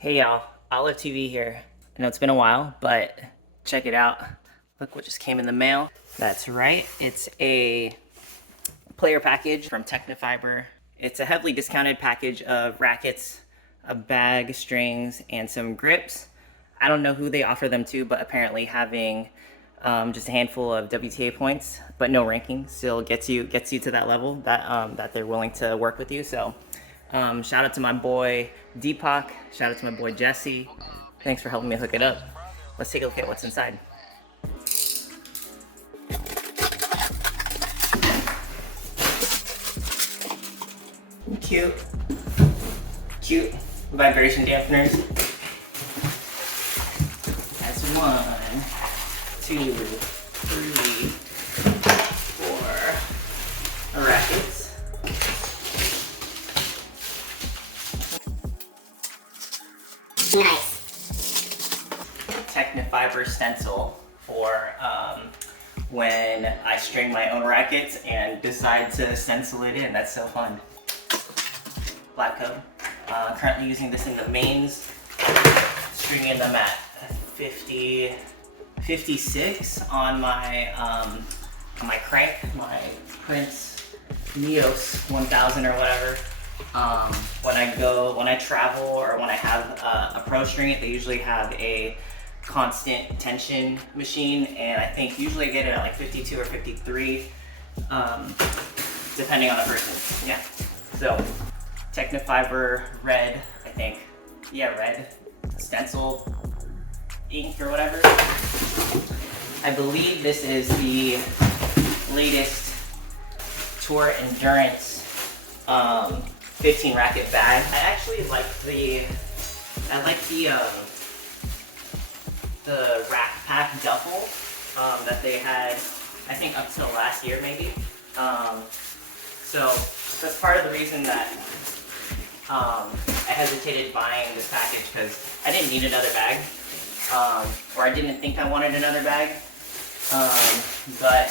Hey y'all, Olive TV here. I know it's been a while, but check it out. Look what just came in the mail. That's right, it's a player package from Technifiber. It's a heavily discounted package of rackets, a bag, strings, and some grips. I don't know who they offer them to, but apparently having just a handful of WTA points, but no ranking, still gets you to that level that they're willing to work with you. So shout out to my boy Deepak. Shout out to my boy Jesse. Thanks for helping me hook it up. Let's take a look at what's inside. Cute vibration dampeners. That's 1, 2, 3, 4 rackets. Nice. Technifiber stencil for when I string my own rackets and decide to stencil it in. That's so fun. Black code. Currently using this in the mains, stringing them at 56 on my crank, my Prince Neos 1000 or whatever. When I travel or when I have a pro string it, they usually have a constant tension machine, and I think usually I get it at like 52 or 53, depending on the person. Yeah. So Technifiber red, I think. Yeah, red stencil ink or whatever. I believe this is the latest Tour Endurance 15 racket bag. I actually like the rack pack duffel that they had, I think up till last year maybe. So that's part of the reason that I hesitated buying this package, because I didn't need another bag, or I didn't think I wanted another bag. But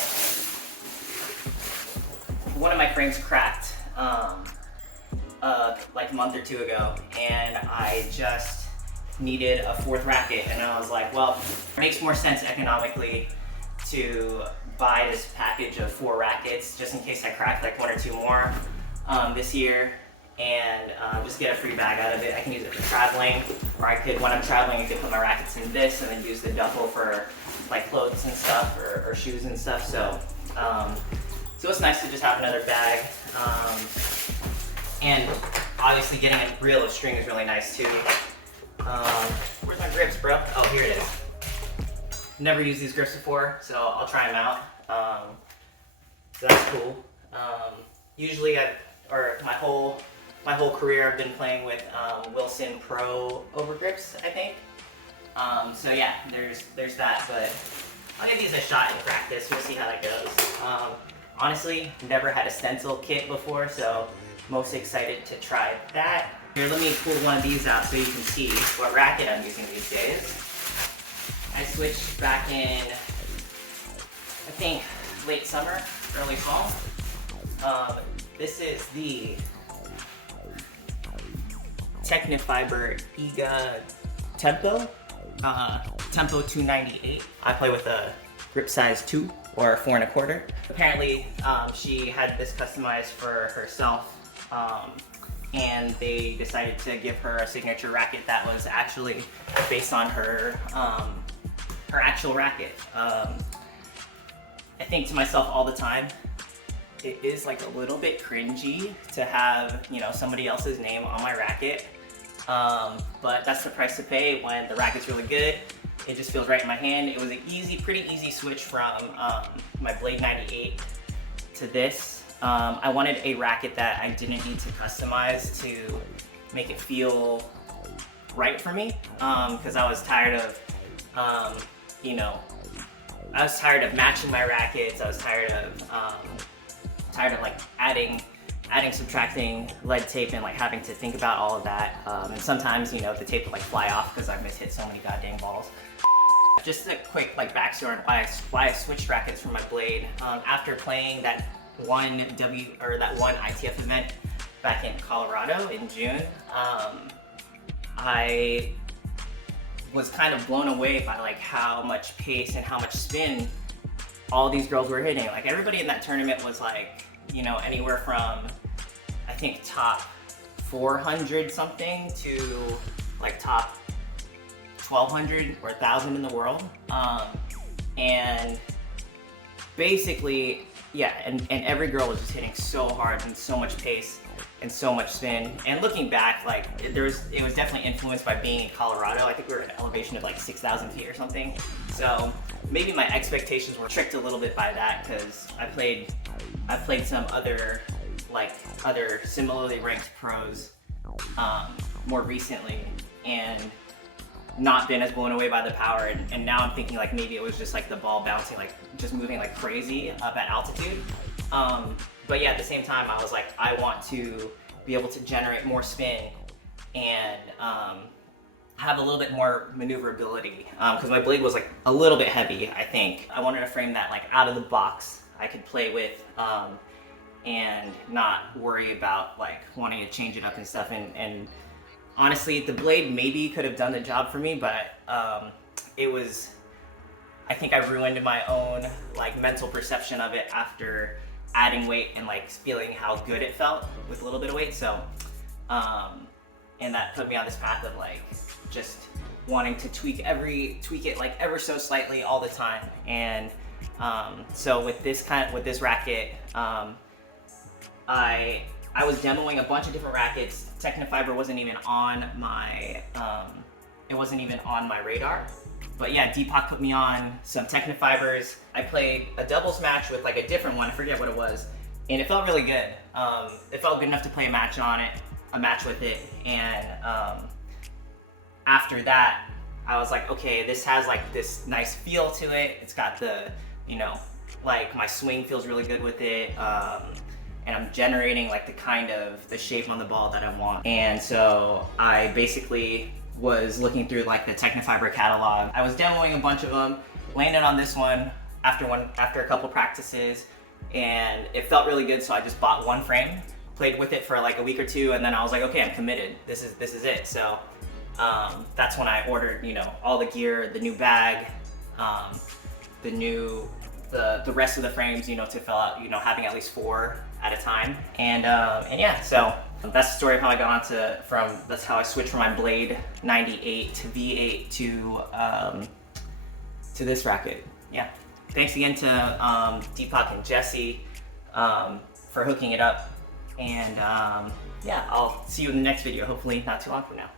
one of my frames cracked like a month or two ago, and I just needed a 4th racket, and I was like, well, it makes more sense economically to buy this package of 4 rackets just in case I crack like 1 or 2 more this year, and just get a free bag out of it. I can use it for traveling, or I could, when I'm traveling, I could put my rackets in this and then use the duffel for like clothes and stuff, or shoes and stuff. So so it's nice to just have another bag. And obviously getting a reel of string is really nice too. Where's my grips, bro? Oh, here it is. Never used these grips before, so I'll try them out. So that's cool. Usually my whole career I've been playing with Wilson Pro overgrips, I think. So yeah, there's that, but I'll give these a shot in practice. We'll see how that goes. Honestly, never had a stencil kit before, so most excited to try that. Here, let me pull one of these out so you can see what racket I'm using these days. I switched back in, I think, late summer, early fall. This is the Technifiber Iga Tempo, Tempo 298. I play with a grip size 2 or 4 1/4. Apparently, she had this customized for herself, and they decided to give her a signature racket that was actually based on her actual racket. I think to myself all the time, it is like a little bit cringy to have, you know, somebody else's name on my racket, but that's the price to pay when the racket's really good. It just feels right in my hand. It was an pretty easy switch from my Blade 98 to this. I wanted a racket that I didn't need to customize to make it feel right for me, because I was tired of, I was tired of matching my rackets. I was tired of like adding, subtracting lead tape, and like having to think about all of that. And sometimes, you know, the tape would like fly off because I mishit so many goddamn balls. Just a quick like backstory on why I switched rackets from my Blade. After playing that one ITF event back in Colorado in June, I was kind of blown away by like how much pace and how much spin all these girls were hitting. Like everybody in that tournament was like, you know, anywhere from I think top 400 something to like top 1200 or 1000 in the world. And basically, yeah, and every girl was just hitting so hard and so much pace and so much spin. And looking back, like it was definitely influenced by being in Colorado. I think we were at an elevation of like 6,000 feet or something. So maybe my expectations were tricked a little bit by that, because I played some other similarly ranked pros more recently and not been as blown away by the power, and now I'm thinking like maybe it was just like the ball bouncing, like just moving like crazy up at altitude. But yeah, at the same time, I was like, I want to be able to generate more spin and have a little bit more maneuverability, because my blade was like a little bit heavy. I think I wanted a frame that like out of the box I could play with and not worry about like wanting to change it up and stuff. And honestly, the blade maybe could have done the job for me, but I think I ruined my own like mental perception of it after adding weight and like feeling how good it felt with a little bit of weight. So, and that put me on this path of like just wanting to tweak it like ever so slightly all the time. And so with this racket, I was demoing a bunch of different rackets. Technifiber wasn't even on my radar. But yeah, Deepak put me on some Technifibers. I played a doubles match with like a different one, I forget what it was, and it felt really good. It felt good enough to play a match with it, and after that, I was like, okay, this has like this nice feel to it. It's got the, you know, like my swing feels really good with it, and I'm generating like the shape on the ball that I want. And so I basically was looking through like the Technifiber catalog. I was demoing a bunch of them, landed on this one after a couple practices, and it felt really good. So I just bought one frame, played with it for like a week or two, and then I was like, okay, I'm committed. This is it. So that's when I ordered, you know, all the gear, the new bag, the rest of the frames, you know, to fill out, you know, having at least 4 at a time. And yeah, so that's the story of how I got that's how I switched from my Blade 98 to V8 to this racket. Yeah. Thanks again to Deepak and Jesse for hooking it up. And yeah, I'll see you in the next video, hopefully not too long from now.